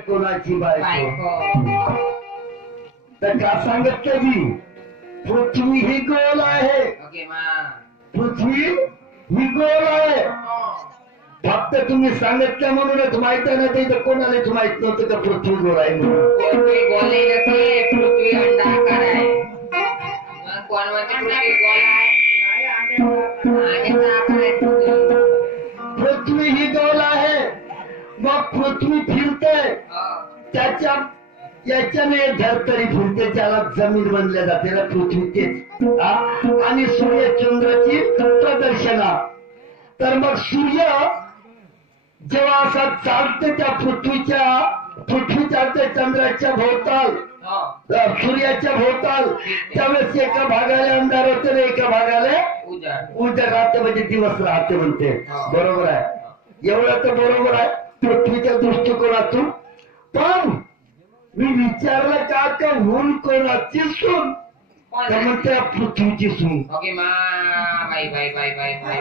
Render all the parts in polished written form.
कोणाची बायको तर का सांगत कधी पृथ्वी ही गोल आहे. पृथ्वी ही गोल आहे. फक्त तुम्ही सांगितलं म्हणूनच माहित आहे ना ते तर कोणालाच माहित नव्हतं का पृथ्वी गोल आहे म्हणून. पृथ्वी गोल आहे, पृथ्वी अंडाकार आहे. कोण म्हणते पृथ्वी गोल आहे? पृथ्वी ही गोल आहे. मग पृथ्वी फिरते त्याच्या याच्याने धरतरी फिरते त्याला जमीन बनल्या जाते ना पृथ्वी तेच. आणि सूर्य चंद्राची प्रदर्शना. तर मग सूर्य जेव्हा असा चालते त्या पृथ्वी चालते चंद्राच्या भोवताल सूर्याच्या भोवताल त्यावेळेस एका भागाला अंधार होते ना एका भागाला उजेड राहते म्हणजे दिवस राहते म्हणते. बरोबर आहे. एवढं तर बरोबर आहे पृथ्वीच्या दृष्टिकोनातून. पण मी विचारलं का ऊन कोणाची सून तर म्हणते पृथ्वीची सून. बाई बाई बाई बाई बाई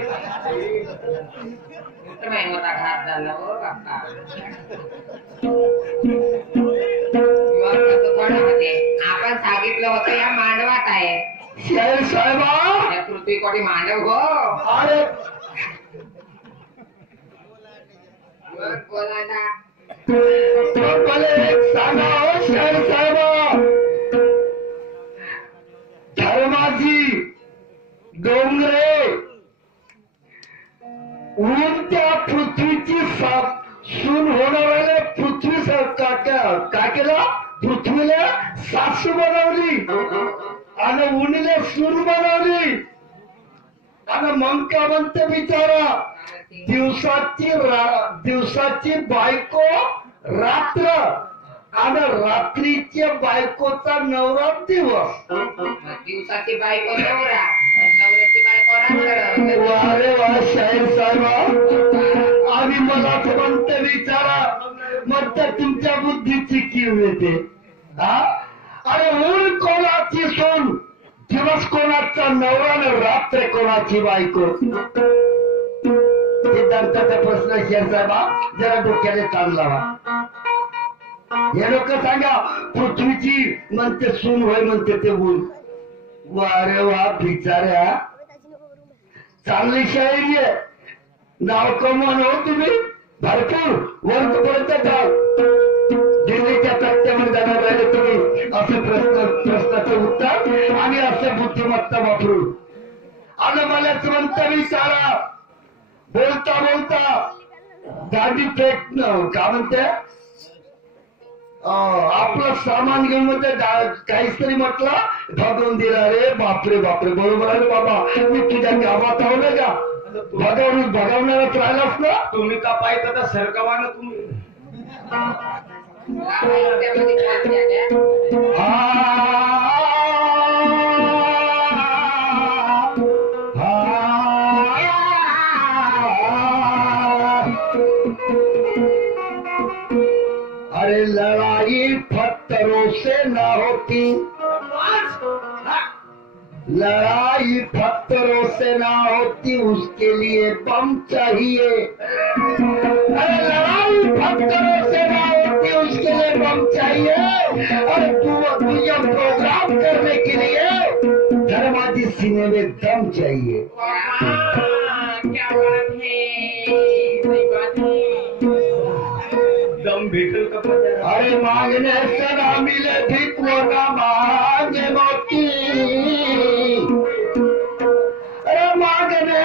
मोठा घात झाला हो काका. आपण सांगितलं होतं या मांडवात आहे शाहीर साहेबा पृथ्वी कोटी मांडव हो. अरे सांगा हो शाहीर साहेबा. धर्माजी डोंगरे ऊन त्या पृथ्वीची सून होणाऱ्याला पृथ्वी का केला पृथ्वीला सासू बनवली आणि उन्हीला सून बनवली. आणि मग का म्हणते बिचारा दिवसाची बायको रात्र आणि रात्रीच्या बायकोचा नवरा दिवस. दिवसाची बायको नवरा नवऱ्याची बायको वारे वा शाहीर साहेब. आणि मला म्हणते विचारा मग तर तुमच्या बुद्धीची कीव येते. अरे ऊन कोणाची सून दिवस कोणाचा नवरा आणि रात्र कोणाची बायको. सिद्धांताचा प्रश्न शाहीर साहेबा जरा डोक्याने ताण लावा. हे लोक सांगा पृथ्वीची म्हणते सून होय म्हणते ते ऊन. वारे वा बिचाऱ्या चांगली शायरी आहे. नाव कमवून हो तुम्ही भरपूर वर्षपर्यंत जाल. दिल्लीच्या तक्त्यामध्ये जाणार राहिले तुम्ही असे प्रश्नाचं उत्तर आणि असे बुद्धिमत्ता वापरून. आणि मला म्हणता विचारा बोलता बोलता गाडी पेटणं का म्हणते आपलं सामान घेऊन मध्ये काहीच तरी म्हटलं भगवून दिला रे. बापरे बापरे बरोबर आहे बाबा. मी तुझ्या गावात आवलं का भगवणारच राहिलास ना. तुम्ही का पाहिजे तर सरकवानं तुम्ही अरे लड़ाई पत्थरों से ना होती. लड़ाई पत्थरों से ना होती उसके लिए बम चाहिए. अरे लड़ाई पत्थरों से ना होती उसके लिए बम चाहिए. और तुझे प्रोग्राम करने के लिए धर्माजी सीने में दम चाहिए. क्या बात है दम भेटेल का. अरे मांगने से ना मिले भीख वो ना मांगे मोती. अरे मांगने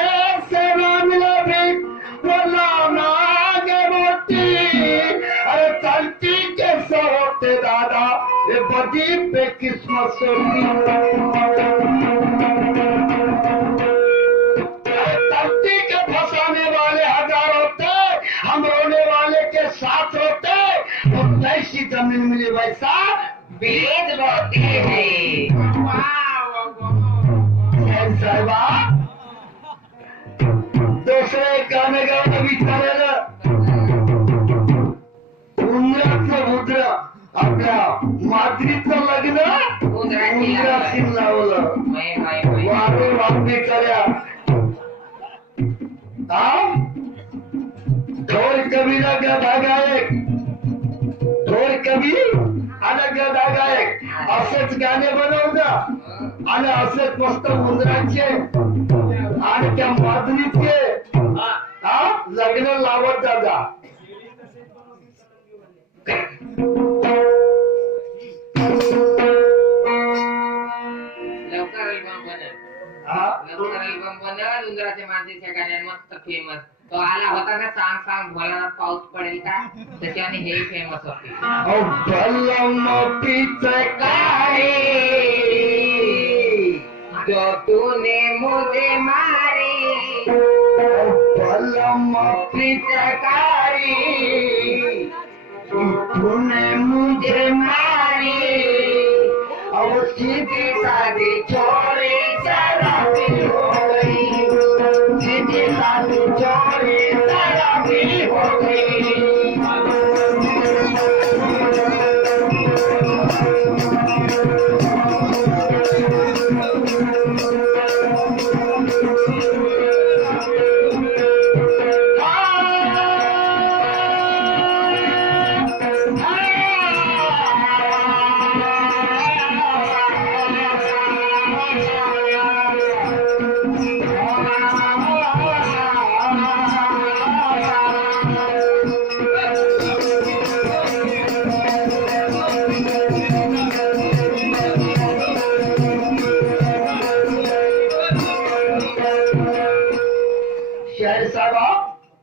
से ना मिले भीख वो ना मांगे मोती. अरे तलती कैसे होते दादा ये बदी पे किस्मत से तलती के फंसाने वाले हजार होते हम रोने वाले के साथ होते. ऐसी जमीन मिली वैसा भेद होते हैं. साहेबा दुसरे गाणे गाणं विचारायला उंदराचं रुद्र आपल्या माद्रीचं लग्न उंदराशी लावलं. वारे वापे कर्या ढोल कबीरा का धागा एक कवी आणि गदा गायक असेच गाणे बनवणं आणि असेच मस्त उंदरांचे आणि त्या माधुरीचे लग्न लावत जा. लवकर अल्बम बनल उंदराच्या मांजरीच्या गाण्यात मस्त फेमस. तो आला होता ना सांग सांग भोलानाथ पाऊस पडेल का त्याच्याने हे फेमस होते. जो तूने मुझे मारी पिचकारी तूने मुझे मारी अब सीधी सादी छोरी शराबी हो गई. सीधी सादी छोरी शराबी हो गई.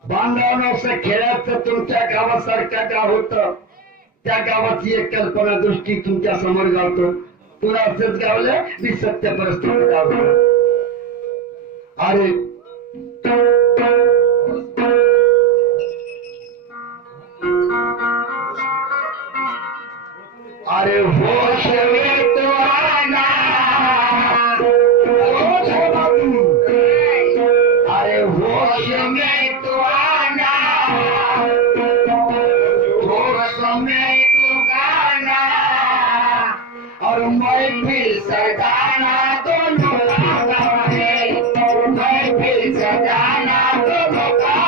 बांधवांचं खेळाचं तुमच्या गावासारखं गाव होतं. त्या गावाची एक कल्पना दृष्टी तुमच्या समोर गावतो. तुला असंच गावलं मी सत्य परिस्थिती गावतो. अरे होश में तो आना. अरे होश में तो आना. होश में तो गाना और महफिल सजाना दोनों का काम है. महफिल सजाना दोनों का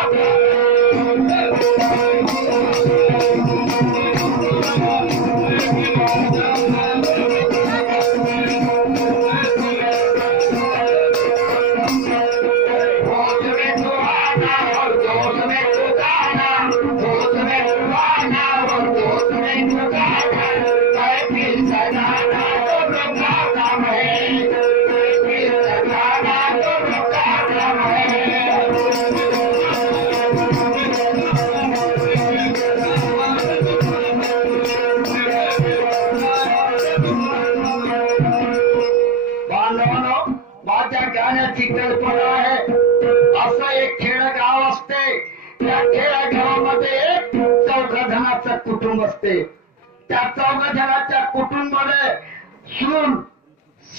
कल्पना आहे. असं एक खेडेगाव असते. त्या खेडेगावामध्ये एक 14 जणांचं कुटुंब असते. त्या 14 जणांच्या कुटुंबामध्ये सून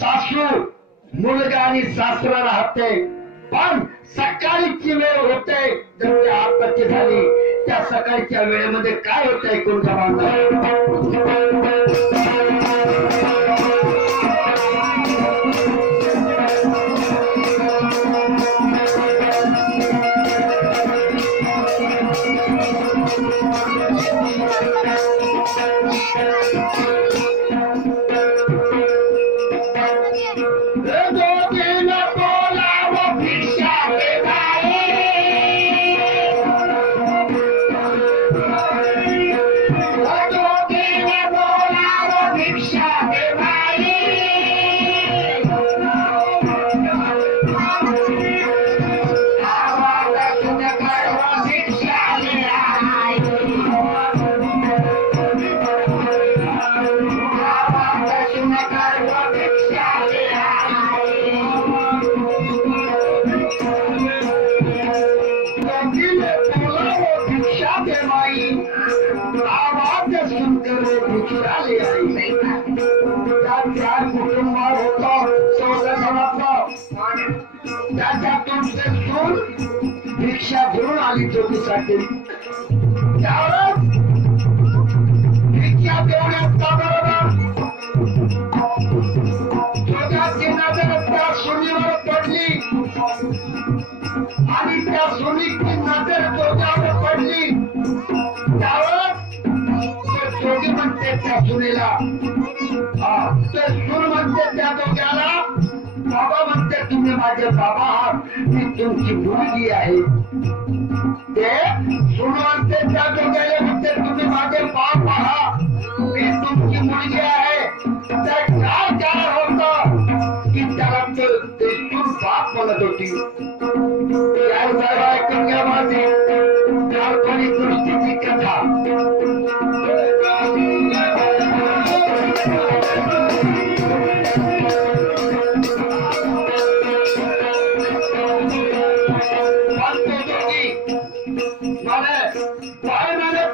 सासू मुलगा आणि सासरा राहते. पण सकाळीची वेळ होते जर त्या आत्ताची झाली. त्या सकाळच्या वेळेमध्ये काय होतंय कोणत्या भिक्षा घेऊन आली चोरीसाठी. त्यावेळेस भिक्षा देण्यात बरोबर जोगाची नजर त्या सुनीवर पडली आणि त्या सुनीची नजर जोगावर पडली. त्यावेळेस जोगी म्हणते त्या सुनेला, ते सून म्हणते त्या दोघ्याला, बाबा म्हणते तुम्ही माझे बाबा आहात, मी तुमची मुलगी आहे. ते सून म्हणते त्या दोघ्याला म्हणते तुम्ही माझे बाप आहात, मी तुमची मुलगी आहे. त्या काय कारण होतं की त्याला ते सून बाप म्हणत होती. ऐकून घ्या माझी काल्पनिक दृष्टीची कथा.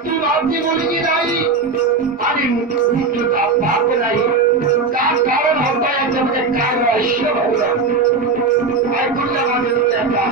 तू आपली मुलगी नाही आणि मी तुझा बाप नाही. काय कारण होतं याच्यामध्ये, काय रहस्य होतं ऐकून घ्या माझं त्याचा.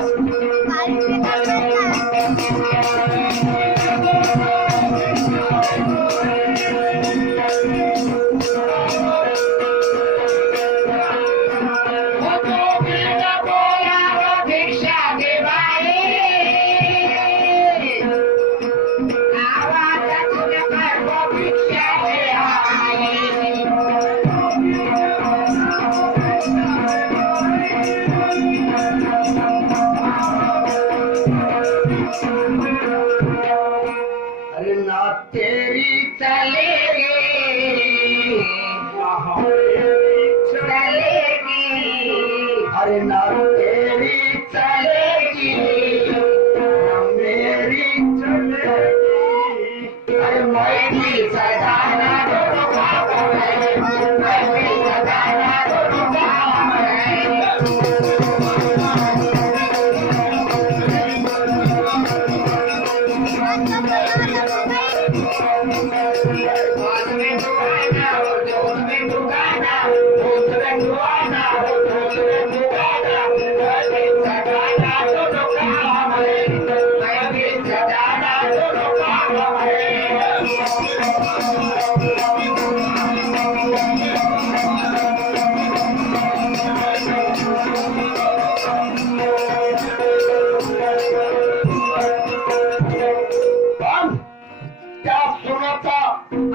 तेरी चलेगी अरे ना तेरी चलेगी मेरी चलेगी. अरे मैत्री सदाना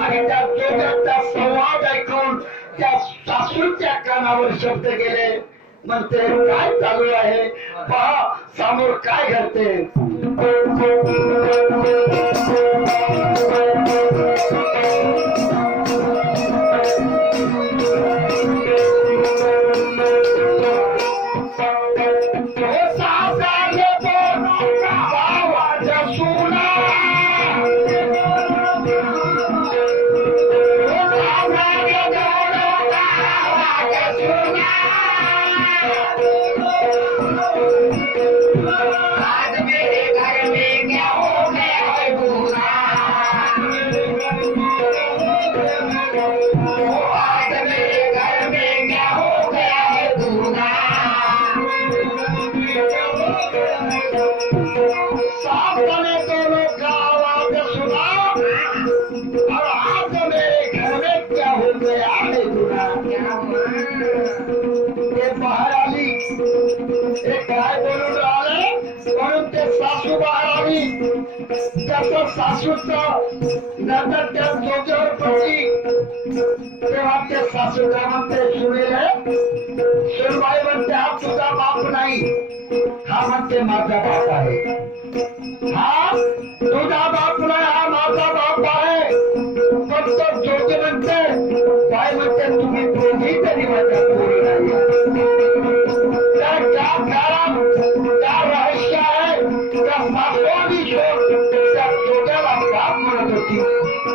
आणि त्या दोघांचा संवाद ऐकून त्या सासूच्या कानावर शब्द गेले. म्हणते काय चालू आहे पहा, समोर काय घडते. काय बोलून राहिले म्हणून ते सासू बाहेर आली. त्याचं सासूचं नंतर त्या डोक्यावर पडली. तेव्हा ते सासू काय म्हणते सुनेले, सुनबाई म्हणते हा तुझा बाप नाही, हा म्हणते माझा बाप आहे. हा तुझा बाप नाही, हा माझा बाप आहे. फक्त डोके म्हणते, बाई म्हणते तुम्ही दोघी तरी माझ्या पोरी नाही. क्या कारण, क्या रहस्य आहे. त्या सासवानी त्या डोक्याला बाप म्हणत होती.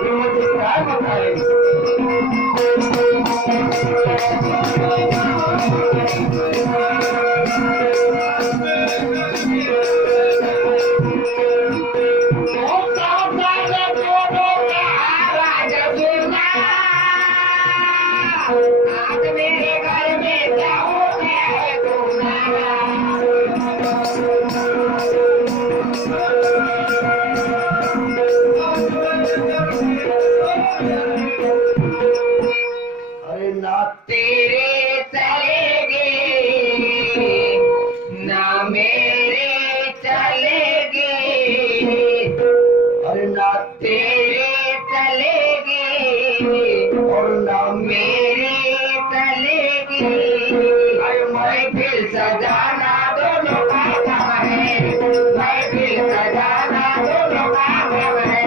म्हणजे काय मत आहे. तेरे चलेगे ना मेरे चलेगे. अरे ना तेरे चलेगे नाम मेरी चलेगी महफिल सजाना दोनों का काम है, महफिल सजाना दोनों का काम है।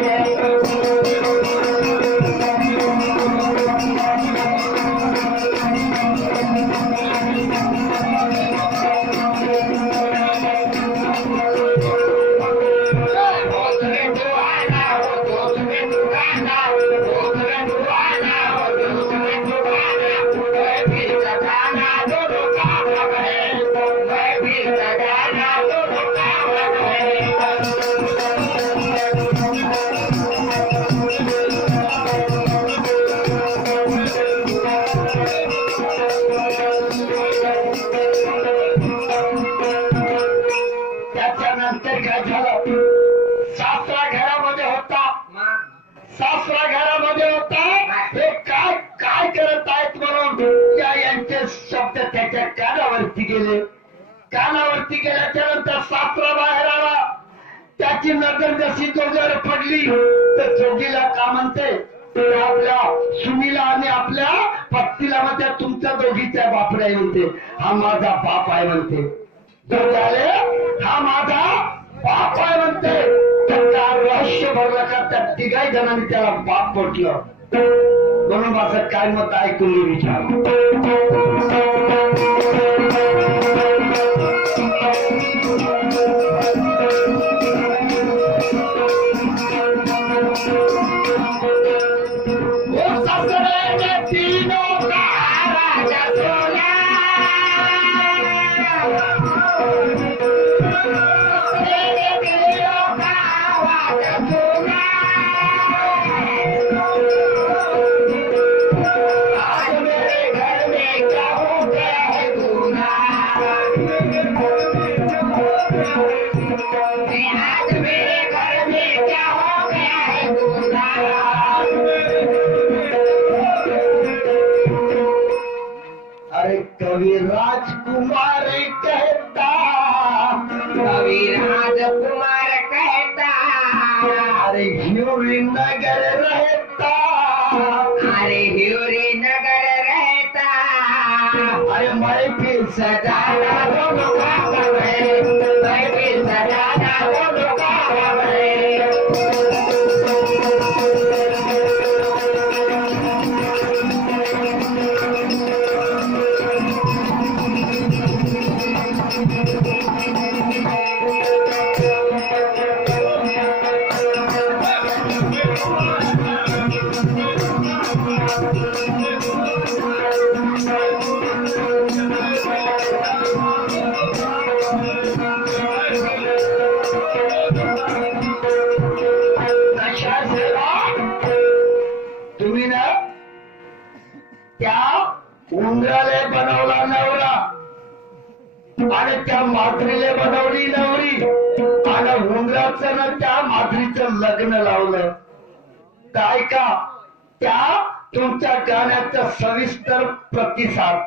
त्याच्यानंतर काय झालं, सासरा घरामध्ये होता, सासरा घरामध्ये होता, हे काय काय करत आहेत म्हणून यांचे शब्द त्याच्या कानावरती गेले. कानावरती गेल्याच्या नंतर सासरा बाहेर आला. त्याची नजर जशी जोगीवर पडली तर जोगीला का म्हणते, आपल्या सुनीला आणि आपल्या पत्नीला म्हणते तुमच्या दोघीच्या बापड्या म्हणते, हा माझा बाप आहे म्हणते. जो झाले हा माझा बाप आहे म्हणते. त्या रहस्य भरलं का त्या तिघाही जणांनी त्याला बाप म्हटलं. म्हणून माझं काय मत ऐकून मी विचार. अरे कवि राजकुमार कहता, कवि राजकुमार कहता, अरे ह्यूरी नगर रहता, अरे ह्यूरी नगर रहता, अरे महफिल सजाना दोनों का काम है, महफिल सजाना दोनों का काम है। तुम्ही ना त्या उंदराले बनवला नवरा आणि त्या मात्रीले बनवली नवरी आणि उंदराचं ना त्या मात्रीचं लग्न लावलं. काय का त्या तुमच्या गाण्याचा सविस्तर प्रतिसाद.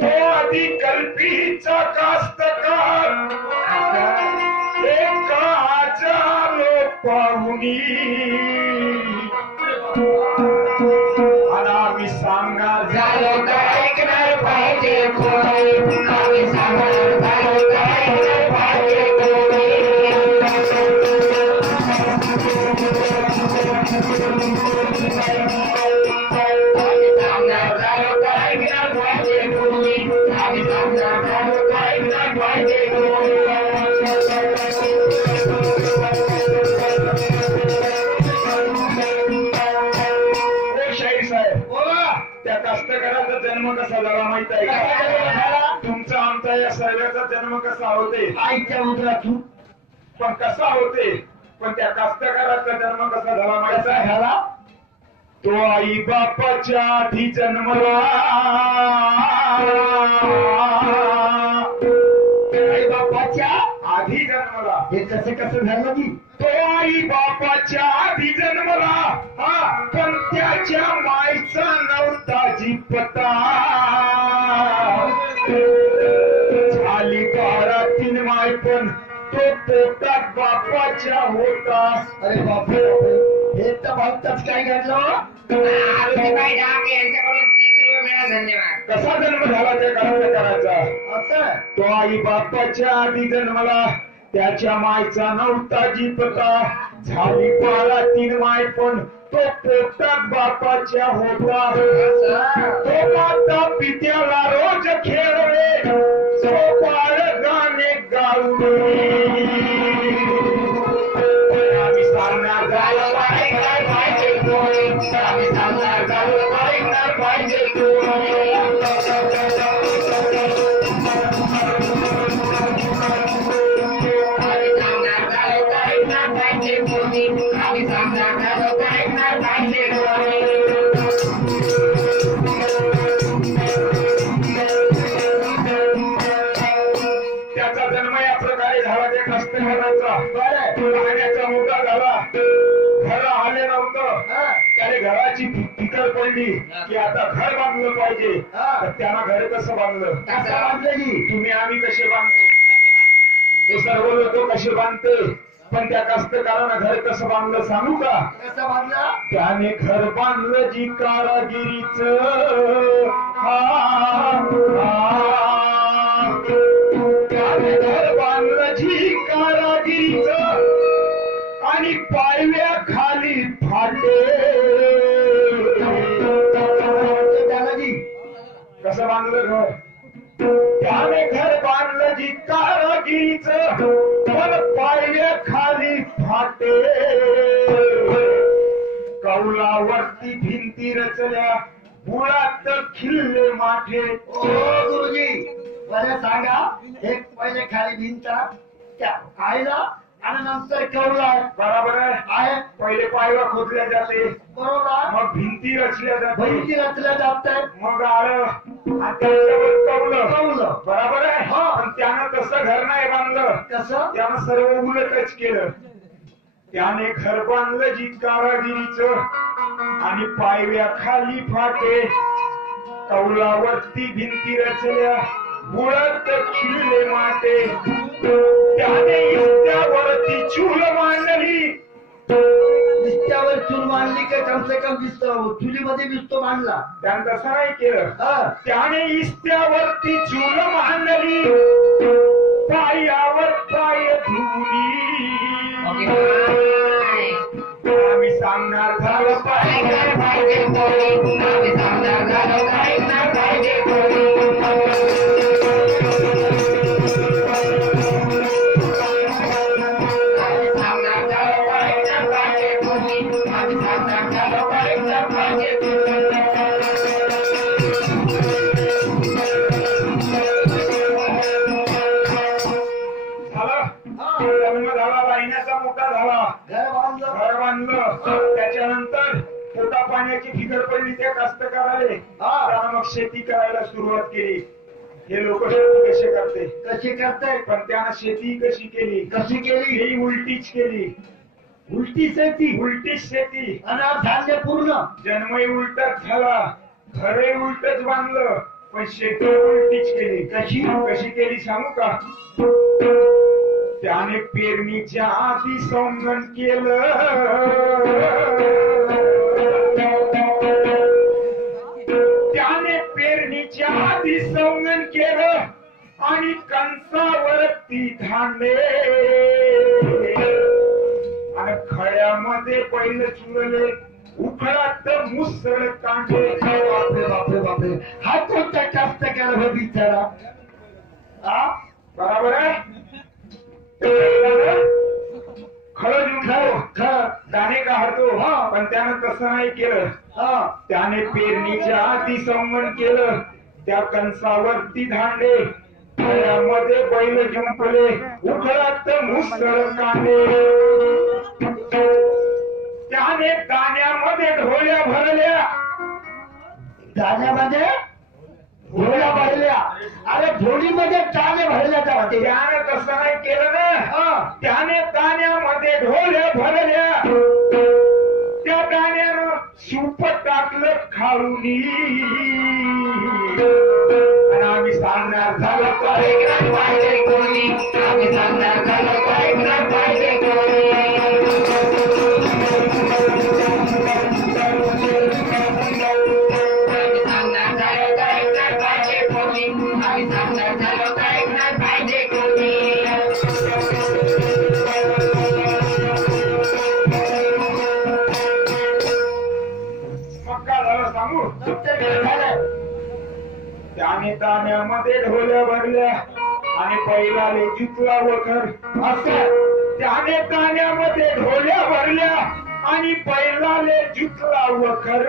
तो आधी कल्पीचा कास्तकार एकाचालो पाहुणी आणि आम्ही सांगणार झालो तर ऐकणार पाहिजे कोणी, आम्ही सांगणार झालो तर ऐकणार पाहिजे कोणी. आम्ही सांगणार झालो तर ऐकणार पाहिजे कोणी, आम्ही सांगणार झालो तर ऐकणार पाहिजे कोणी. शाहीर साहेब बोला, त्या कास्तकाराचा जन्म कसा झाला माहित आहे का? तुमचा आमचा या सर्वांचा जन्म कसा होते, आईच्या उदरातून पण कसा होते, पण त्या कास्तकाराचा जन्म कसा झाला माहित कसा आहे? झाला, तो आई बापाच्या आधी जन्मला, आई बापाच्या आधी जन्मला. हे कसं कसं झालं की तो आई बापाच्या आधी जन्मला, हा पण त्याच्या माईचा नव्हता जी पता. झाली 12 माय पण तो पोटात बापाच्या होता. अरे बापरे, हे तर भक्तच काय घडलं. आळूजीबाई डाके यांच्याकडून 30 रुपये मिळाले. धन्यवाद. कसा जन्म झाला त्या कास्तकाराचा. असं तो आई बापाच्या आधी जन्मला. त्याच्या मायचा नव्हता जीपता. झाली पाला 3 माय पण तो पोटात बापाच्या होता. तो माता पित्याला रोज खेळवे. तो बाळ गाणे गाऊन आम्ही सांगणार झालं पाहिजे कोणी. आम्ही सांगणार झालं पाहिजे कोणी. त्याचा जन्म या प्रकारे झाला. त्या कष्टकराचा लहाण्याचा मोठा झाला. घर आले नव्हतं. त्याने घराची फिकर पडली की आता घर बांधलं पाहिजे. तर त्यानं घर कसं बांधलं. कसं बांधलं की तुम्ही आम्ही कसे बांधतो. तो सर्व लोक कसे बांधते. पण त्या कष्टकारानं घर कसं बांधलं सांगू का. कसं बांधलं. त्याने घर बांधलं जी कारागिरीच. त्याने घर बांधलं जी कारागिरीच. आणि पायव्या खाली फाटे. दादाजी कसं बांधलं घर. त्याने घर बांधलं जी कारागिरीच. पण पायव्या खाली फाटे. कौलावरती भिंती रचल्या. मुळात खिल्ले माठे. ओ गुरुजी मला सांगा. एक पहिले खाली भिंत त्या आईला आणि नंतर कौला बरोबर आहे. पहिले पायव्या खोदल्या जाते. बरोबर. मग भिंती रचल्या जाते. भिंती रचल्या जात. मग आलं आणि त्याच्यावर कौलं. बरोबर आहे. पण त्यानं तसं घर नाही बांधलं. कसं. त्यानं सर्व उलटच केलं. त्याने घर बांधलं जी कारागिरीच. आणि पायव्या खाली फाटे. कौलावरती भिंती रचल्या. मुळात खिल्ले माटे. त्याने इस्त्यावरती चूल मांडली. दिसत्यावर चूल मांडली का कम से कम दिसतो. चुलीमध्ये दिसतो मांडला. त्यानं तसं नाही केलं. त्याने इस्त्यावरती चूल मांडली. पायावर पाय धुली. आम्ही सांगणार झालं पाहिजे कोणी. आम्ही सांगणार झालं पाहिजे कोणी. जन्म झाला. लाईनाचा मोठा झाला. घर बांधलं. त्याच्यानंतर पोटा पाण्याची फिकर पडली त्या कास्तकाराले. त्यानं मग शेती करायला सुरुवात केली. हे लोक शेती कसे करते. कशी करते. पण त्यानं शेती कशी केली. कशी केली. ही उलटीच केली. उलटी शेती. उलटीच शेती. अनाथ धान्य पूर्ण. जन्मही उलटच झाला. घरही उलटच बांधलं. पण शेती उलटीच केली. कशी. कशी केली सांगू का. त्याने पेरणीच्या आधी संगण केलं. त्याने पेरणीच्या आधी संगण केलं. आणि कंसावरती धांडे. आणि खळ्यामध्ये पहिलं चुरले. उखळात मुसळ कांडे. बापरे बापरे बापरे. हा कोणता कष्ट केला हो बिचारा. बरोबर आहे. दाणे काढतो. पण त्यानं तसं नाही केलं. त्याने पेरणीच्या आधी संगण केलं. त्या कंसावरती धांडे. त्यामध्ये बैल जिंकले. उखळात मुसळ कांडे. त्याने दाण्यामध्ये ढोल्या भरल्या. दाण्यामध्ये ढोल्या भरल्या. अरे ढोलीमध्ये दाणे भरल्या जाते. त्याने तसं नाही केलं ना. त्याने दाण्यामध्ये ढोल्या भरल्या. त्या दाण्यानं सूप टाकलं खाऊनी. आणि आम्ही सांगणार झालं पाहिजे कोणी. आम्ही सांगणार झालं पाहिजे ताण्यामध्ये ढोल्या भरल्या आणि बैलाले जिंकला वखर. असं त्याने ताण्यामध्ये ढोल्या भरल्या आणि बैलाले जिंकला वखर.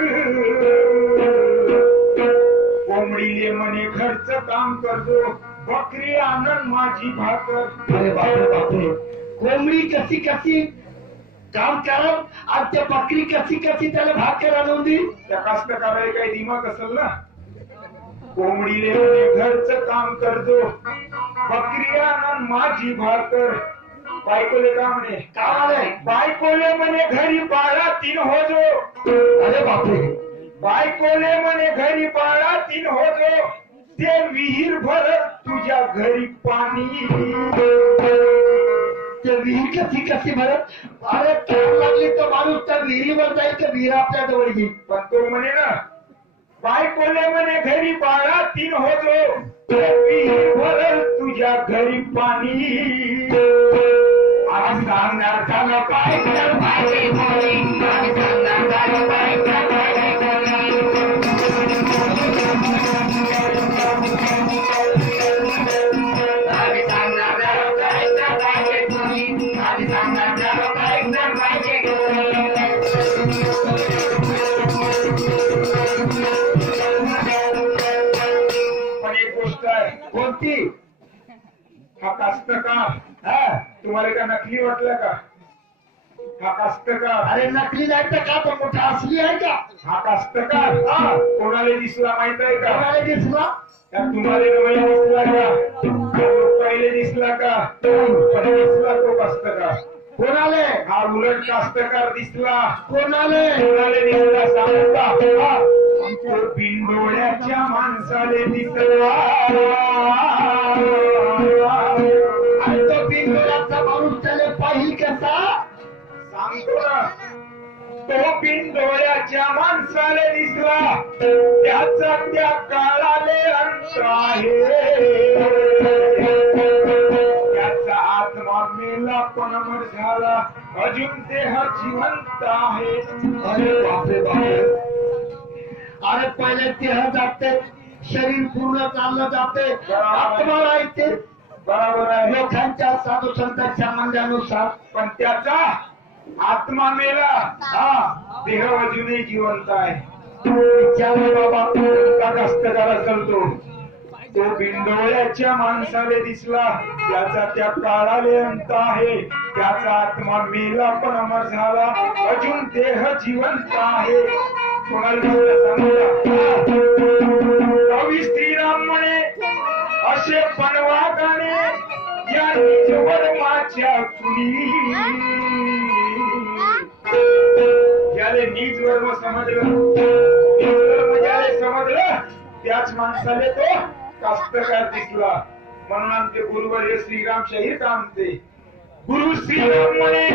कोंबडीले म्हणे घरचं काम करतो, बकरी आणन माझी भाकर. अरे बापरे बापरे, कोंबडी कशी कशी काम करत आणि त्या बकरी कशी कशी त्याला भाकर आणून दी. त्या कास्तकाराला काही दिमाग असेल ना. कोंबडीले म्हणे घरचं काम करतो, बकरी आणन माझी भाकर. बायकोले का म्हणे काय बायकोले म्हणे घरी बाळा तीन होजो. अरे बापरे, बायकोले म्हणे घरी बाळा तीन होजो, ते विहीर भरत तुझ्या घरी पाणी. ते विहीर कशी कशी भरत. अरे तोड लागली तर माणूस त्या विहिरीवर जाईल का विहीर आपल्या जवळ येईल. पण तो म्हणे ना बायकोले म्हणे घरी बाळा तीन होजो, ते विहीर भरत तुझ्या घरी पाणी. आज सांगणार झालं काय तर पाहिजे कोणी. आज सांगणार झालं काय तर पाहिजे कोणी. आज सांगणार झालं काय तर पाहिजे कोणी. आज सांगणार झालं काय तर पाहिजे कोणी. पण एक गोष्ट आहे. कोणती. हा कास्तकार हा, तुम्हाला का नकली वाटलं का. हा कास्तकार अरे नकली नाही तर का तो मोठा असली आहे का. हा कास्तकार हा, कोणाला दिसला माहित आहे का. कोणाला दिसला. त्या तुम्हाला नवला दिसला का, पहिले दिसला का, पण दिसला तो कास्तकार. कोणाले. हा उलट कास्तकार दिसला. कोणाले. कोणाला दिसला सांगू का. हा, तो पिंडोळ्याच्या माणसाले दिसला. आणि तो पिंजोऱ्याचा माणूस त्याला पाहिल कसा. सांगतो ना, तो पिंडोळ्याच्या माणसाले दिसला, त्याचा त्या काळाले अंत आहे. त्याचा आत्मा मेला पण अमर झाला, अजून देह जिवंत आहे. अरे बापरे बापरे. अरे पहिले देह जाते, शरीर पूर्ण चाललं जाते, आत्मा राहते. बरोबर आहे. लोकांच्या साधू संतांच्या म्हणण्यानुसार. पण त्याचा आत्मा मेला, हा देह अजूनही जिवंत आहे. विचारलं बाबा. का कास्तकार असेल तो बिंडोळ्याच्या माणसाले दिसला, त्याचा त्या काळाले अंत आहे. त्याचा आत्मा मेला पण अमर झाला, अजून देह जिवंत आहे. कोणाला सांगता कवी श्रीराम म्हणे असे बनवा गाणे या निजवर्माच्या कुणी. ज्याले निज वर्म समजलं, निज वर्म ज्याले समजलं, त्याच माणसाले तो कास्तकार दिसला. म्हणून आमचे गुरुवर्य श्रीराम शाहीर का म्हणते, गुरु श्रीराम म्हणे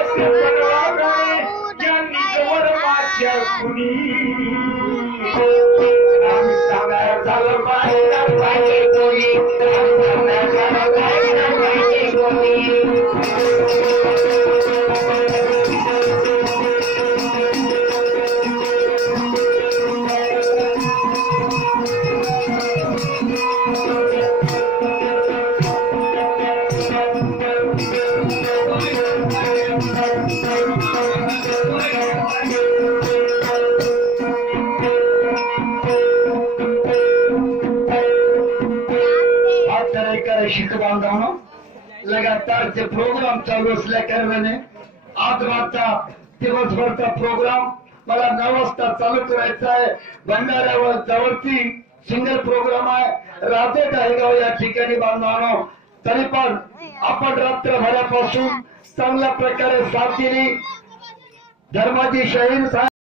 असे बनवा गाणे या निजवर्माच्या कुणी. आम्ही सांगायला झालं पाहिजे कोणी. आम्ही सांगायला झालं पाहिजे कोणी. शिक बांधवनो, लगातार जे प्रोग्राम चालू असल्या कारणाने आज रातचा दिवसभरचा प्रोग्राम मला 9 वाजता चालू करायचा आहे. भंडाऱ्यावर जवळची सिंगल प्रोग्राम आहे. राजे दहेगाव या ठिकाणी बांधवनो, तरी पण आपण रात्रभरापासून चांगल्या प्रकारे साथ दिली. धर्माजी शाहीर